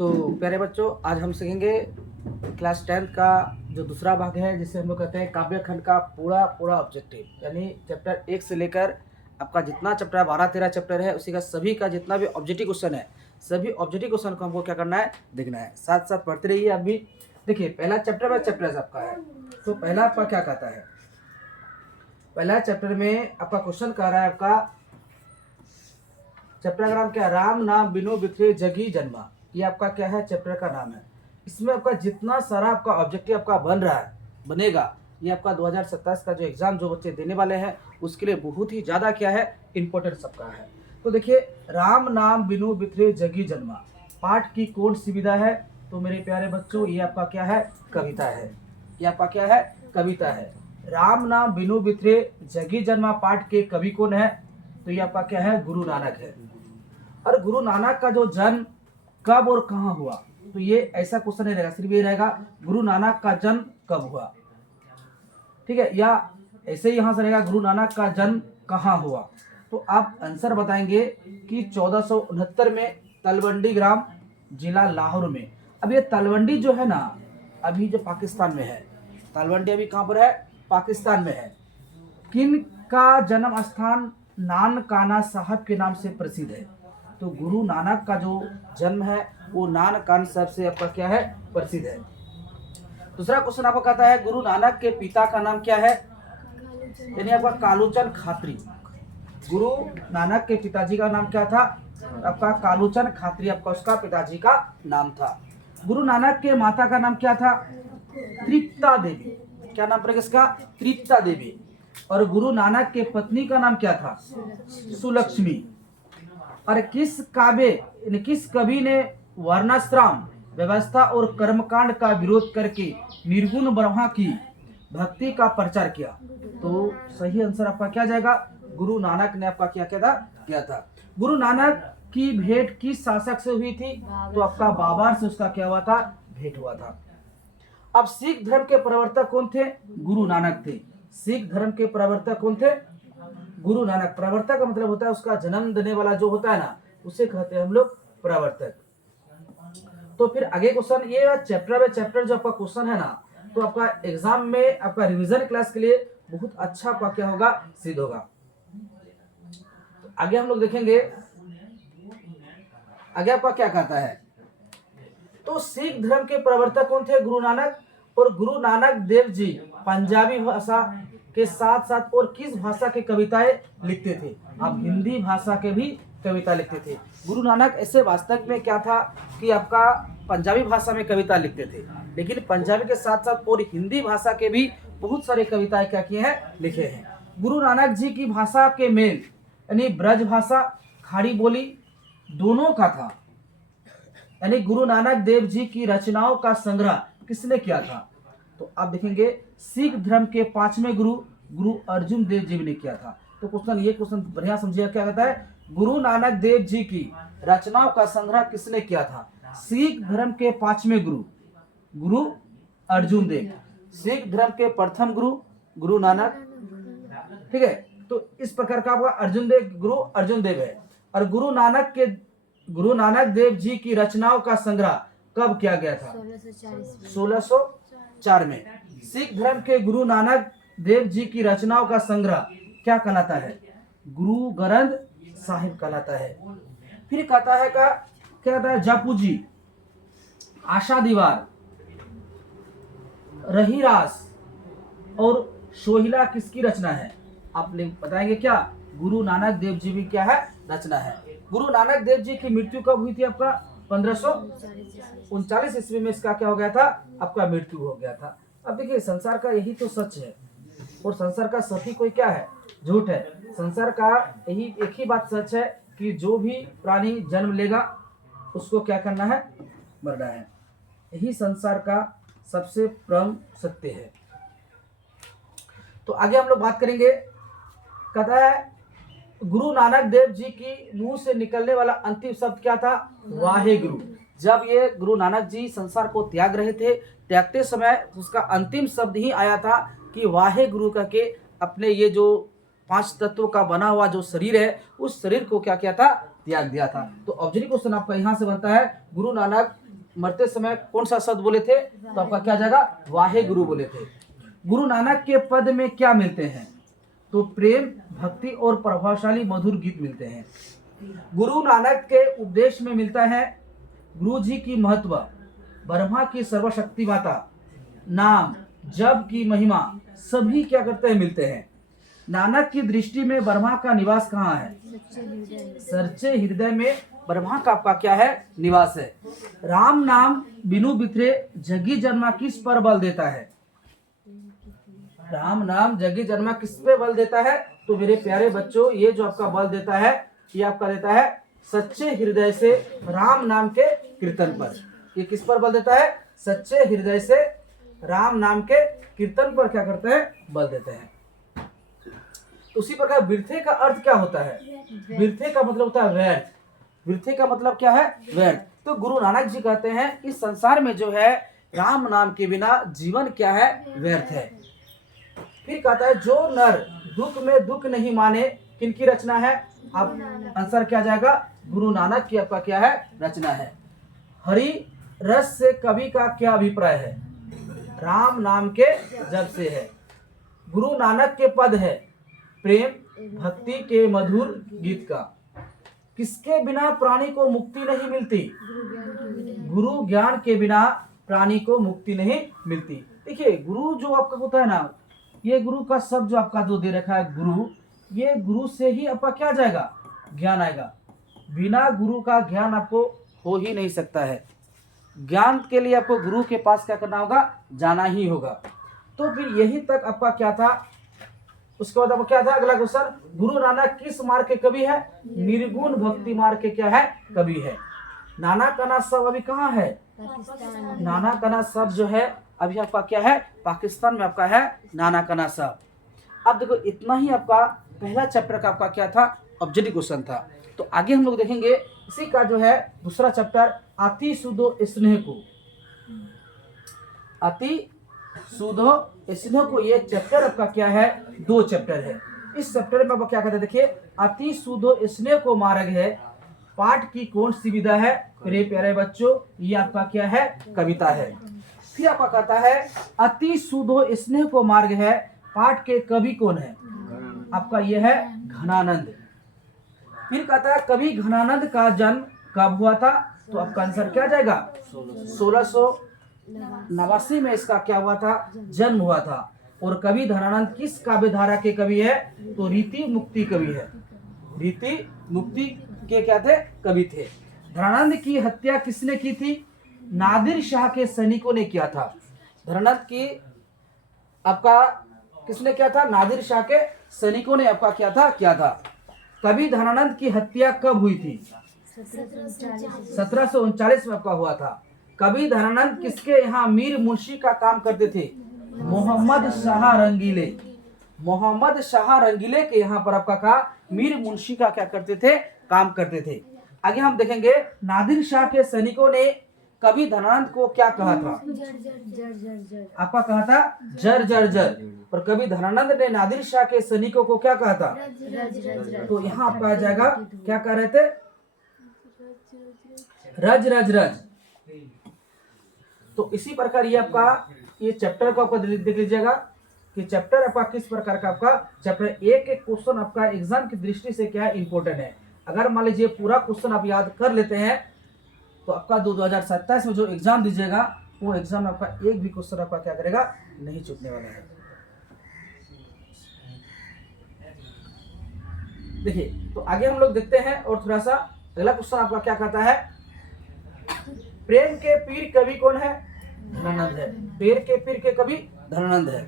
तो प्यारे बच्चों, आज हम सीखेंगे क्लास 10th का जो दूसरा भाग है, जिसे हम लोग कहते हैं काव्य खंड का पूरा ऑब्जेक्टिव, यानी चैप्टर 1 से लेकर आपका जितना चैप्टर 12-13 चैप्टर है उसी का जितना भी ऑब्जेक्टिव क्वेश्चन है, सभी ऑब्जेक्टिव क्वेश्चन को हमको क्या करना है, देखना है। साथ साथ पढ़ते रहिए। आप भी देखिए, पहला चैप्टर आपका है, तो पहला आपका क्या कहता है। पहला चैप्टर में आपका क्वेश्चन कह रहा है, आपका चैप्टर का नाम क्या है, राम नाम बिनु बिखरे जगी जन्मा। ये आपका क्या है, चैप्टर का नाम है। इसमें आपका जितना सारा आपका ऑब्जेक्टिव आपका बनेगा, ये आपका 2027 का जो एग्जाम जो बच्चे देने वाले हैं उसके लिए बहुत ही ज़्यादा क्या है, इम्पोर्टेंट सबका है। तो देखिए, राम नाम बिनु बिखरे जगी जन्मा पाठ की कौन सी विधा है। तो मेरे प्यारे बच्चों, ये आपका क्या है, कविता है। ये आपका क्या है, कविता है। राम नाम बिनु बिखरे जगी जन्मा पाठ के कवि कौन है, तो ये आपका क्या है, गुरु नानक है। और गुरु नानक का जो जन्म कब और कहाँ हुआ, तो ये ऐसा क्वेश्चन नहीं रहेगा, सिर्फ ये रहेगा गुरु नानक का जन्म कब हुआ, ठीक है। या ऐसे ही यहाँ से रहेगा गुरु नानक का जन्म कहाँ हुआ। तो आप आंसर बताएंगे कि 1469 में तलवंडी ग्राम, जिला लाहौर में। अब ये तलवंडी जो है ना, अभी जो पाकिस्तान में है, तलवंडी अभी कहाँ पर है, पाकिस्तान में है। किन का जन्म स्थान नानकाना साहब के नाम से प्रसिद्ध है। तो गुरु नानक का जो जन्म है वो नानकाना साहब से आपका क्या है, प्रसिद्ध है। दूसरा क्वेश्चन आपको कहता है, गुरु नानक के पिता का नाम क्या है, यानी आपका कालूचंद खात्री। गुरु नानक के पिताजी का नाम क्या था, आपका कालूचंद खात्री, आपका उसका पिताजी का नाम था। गुरु नानक के माता का नाम क्या था, तृप्ता देवी। क्या नाम पड़ेगा इसका, तृप्ता देवी। और गुरु नानक के पत्नी का नाम क्या था, सुलक्ष्मी। और किस कवि ने वर्णाश्रम व्यवस्था और कर्मकांड का विरोध करके निर्गुण ब्रह्मा की भक्ति का प्रचार किया। तो सही आंसर आपका क्या जाएगा, गुरु नानक ने आपका क्या किया था। गुरु नानक की भेंट किस शासक से हुई थी, तो आपका बाबर से उसका क्या हुआ था, भेंट हुआ था। अब सिख धर्म के प्रवर्तक कौन थे, गुरु नानक थे। सिख धर्म के प्रवर्तक कौन थे, गुरु नानक। प्रवर्तक का मतलब होता है उसका जन्म देने वाला जो होता है ना, उसे कहते हैं हम लोग प्रवर्तक। तो फिर आगे क्वेश्चन, ये चैप्टर जो आपका क्वेश्चन है ना, तो आपका एग्जाम में आपका रिवीजन क्लास के लिए बहुत अच्छा आपका क्या होगा, सिद्ध होगा। तो आगे हम लोग देखेंगे, आगे आपका क्या कहता है। तो सिख धर्म के प्रवर्तक कौन थे, गुरु नानक। और गुरु नानक देव जी पंजाबी भाषा के साथ साथ और किस भाषा की कविताएं लिखते थे, आप हिंदी भाषा के भी कविता लिखते थे। गुरु नानक ऐसे वास्तव में क्या था कि आपका पंजाबी भाषा में कविता लिखते थे, लेकिन पंजाबी के साथ साथ और हिंदी भाषा के भी बहुत सारी कविताएं क्या किए हैं, लिखे हैं। गुरु नानक जी की भाषा के मेल यानी ब्रज भाषा, खाड़ी बोली दोनों का था। यानी गुरु नानक देव जी की रचनाओं का संग्रह किसने किया था, तो आप देखेंगे सिख धर्म के 5वें गुरु अर्जुन देव जी ने किया था। तो ये क्वेश्चन बढ़िया समझिएगा, क्या कहता है, गुरु नानक देव जी की रचनाओं का संग्रह किसने किया था, सिख धर्म के 5वें गुरु अर्जुन देव। सिख धर्म के प्रथम गुरु नानक, ठीक है। तो इस प्रकार का आपका गुरु अर्जुन देव है। और गुरु नानक देव जी की रचनाओं का संग्रह कब किया गया था, 1604 में। सिख धर्म के गुरु नानक देव जी की रचनाओं का संग्रह क्या कहलाता है, गुरु ग्रंथ साहिब कहलाता है। फिर कहता है क्या कहता है, जापू जी, आशा दीवार, रहीरास और सोहिला किसकी रचना है, आप बताएंगे क्या, गुरु नानक देव जी भी क्या है, रचना है। गुरु नानक देव जी की मृत्यु कब हुई थी, आपका 1539 ईस्वी में इसका क्या हो गया था, आपका मृत्यु हो गया था। अब देखिए, संसार का यही तो सच है, और संसार का सच ही कोई क्या है, झूठ है। संसार का यही एक ही बात सच है कि जो भी प्राणी जन्म लेगा उसको क्या करना है, मरना है। यही संसार का सबसे परम सत्य है। तो आगे हम लोग बात करेंगे, कहता है गुरु नानक देव जी की मुंह से निकलने वाला अंतिम शब्द क्या था, वाहे गुरु। जब ये गुरु नानक जी संसार को त्याग रहे थे, त्यागते समय उसका अंतिम शब्द ही आया था कि वाहे गुरु करके अपने ये जो 5 तत्वों का बना हुआ जो शरीर है, उस शरीर को क्या किया था, त्याग दिया था। तो ऑब्जेक्टिव क्वेश्चन आपका यहाँ से बनता है, गुरु नानक मरते समय कौन सा शब्द बोले थे? तो आपका क्या जाएगा? वाहे गुरु बोले थे। गुरु नानक के पद में क्या मिलते हैं? तो प्रेम, भक्ति और प्रभावशाली मधुर गीत मिलते हैं। गुरु नानक के उपदेश में मिलता है गुरु जी की महत्व, ब्रह्मा की सर्वशक्ति माता, नाम जप की महिमा, सभी क्या करते हैं? मिलते हैं। नानक की दृष्टि में ब्रह्मा का निवास कहाँ है? सच्चे हृदय में ब्रह्मा का आपका क्या है? निवास है। राम नाम बिनु बिखरे जगी जन्मा किस पर बल देता है? राम नाम जगी जन्मा किस पे बल देता है? तो मेरे प्यारे बच्चों, ये जो आपका बल देता है, ये आपका देता है सच्चे हृदय से राम नाम के कीर्तन पर। ये किस पर बल देता है? सच्चे हृदय से राम नाम के कीर्तन पर क्या करते हैं? बल देते हैं। उसी प्रकार वृथे का अर्थ क्या होता है? वृथे का मतलब होता है व्यर्थ। वृथे का मतलब क्या है? व्यर्थ। तो गुरु नानक जी कहते हैं इस संसार में जो है राम नाम के बिना जीवन क्या है? व्यर्थ है। फिर कहता है जो नर दुख में दुख नहीं माने, किनकी रचना है? अब आंसर क्या जाएगा? गुरु नानक की आपका क्या है? रचना है। हरि रस से कवि का क्या अभिप्राय है? राम नाम के जप से है। गुरु नानक के पद है प्रेम भक्ति के मधुर गीत का। किसके बिना प्राणी को मुक्ति नहीं मिलती? गुरु ज्ञान के बिना प्राणी को मुक्ति नहीं मिलती। देखिए गुरु जो आपका होता है ना, ये गुरु का शब्द जो आपका जो दे रखा है गुरु, ये गुरु से ही आपका क्या जाएगा? ज्ञान आएगा। बिना गुरु का ज्ञान आपको हो ही नहीं सकता है। ज्ञान के लिए आपको गुरु के पास क्या करना होगा? जाना ही होगा। तो फिर यही तक आपका क्या था? उसके बाद आपका क्या था? अगला क्वेश्चन, गुरु नानक किस मार्ग के कवि है? निर्गुण भक्ति मार्ग के क्या है? कवि है। नाना कना सब अभी कहाँ है? नाना कना सब जो है अभी आपका क्या है? पाकिस्तान में आपका है नाना कना सब। अब देखो इतना ही आपका पहला चैप्टर का आपका क्या था? ऑब्जेक्टिव क्वेश्चन था। तो आगे हम लोग देखेंगे इसी का जो है दूसरा चैप्टर अति सुधो स्नेह को। अति सुधो स्नेह को, ये चैप्टर आपका क्या है? 2 चैप्टर है। इस चैप्टर में आपका क्या कहते हैं? देखिए अति सुधो स्नेह को मार्ग है, पाठ की कौन सी विधा है? मेरे प्यारे बच्चों, ये आपका क्या है? कविता है। फिर आपका कहता है अति सुधो स्नेह को मार्ग है, पाठ के कवि कौन है? आपका ये है घनानंद। फिर कहता है कवि घनानंद का जन्म कब हुआ था? तो आपका आंसर क्या जाएगा? 1689 में इसका क्या हुआ था? जन्म हुआ था। और कवि धनानंद किस काव्य धारा के कवि है? तो रीति मुक्ति कवि है। रीति मुक्ति के क्या थे? कवि थे। धनानंद की हत्या किसने की थी? नादिर शाह के सैनिकों ने किया था। धनानंद की आपका किसने किया था? नादिर शाह के सैनिकों ने आपका क्या था? कवि धनानंद की हत्या कब हुई थी? 1739 में आपका हुआ था। कवि धनानंद किसके यहाँ मीर मुंशी का काम करते थे? मोहम्मद शाह रंगीले। मोहम्मद शाह रंगीले के यहाँ पर आपका कहा मीर मुंशी का क्या करते थे? काम करते थे। आगे हम देखेंगे नादिर शाह के सैनिकों ने कवि धनानंद को क्या कहा था? आपका कहा था जर जर जर। और कवि धनानंद ने नादिर शाह के सैनिकों को क्या कहा था? तो यहाँ आपका आ जाएगा क्या कह रहे थे? रज रज रज। तो इसी प्रकार ये आपका ये चैप्टर को आपका देख लीजिएगा कि चैप्टर आपका किस प्रकार का आपका चैप्टर एक क्वेश्चन आपका एग्जाम की दृष्टि से क्या इंपॉर्टेंट है। अगर मान लीजिए पूरा क्वेश्चन आप याद कर लेते हैं तो आपका 2027 में जो एग्जाम दीजिएगा वो एग्जाम में आपका एक भी क्वेश्चन आपका क्या करेगा? नहीं छूटने वाला है। देखिए तो आगे हम लोग देखते हैं और थोड़ा सा अगला क्वेश्चन आपका क्या कहता है? प्रेम के पीर कवि कौन है? धनानंद है। प्रेम के पीर के कवि धनानंद है।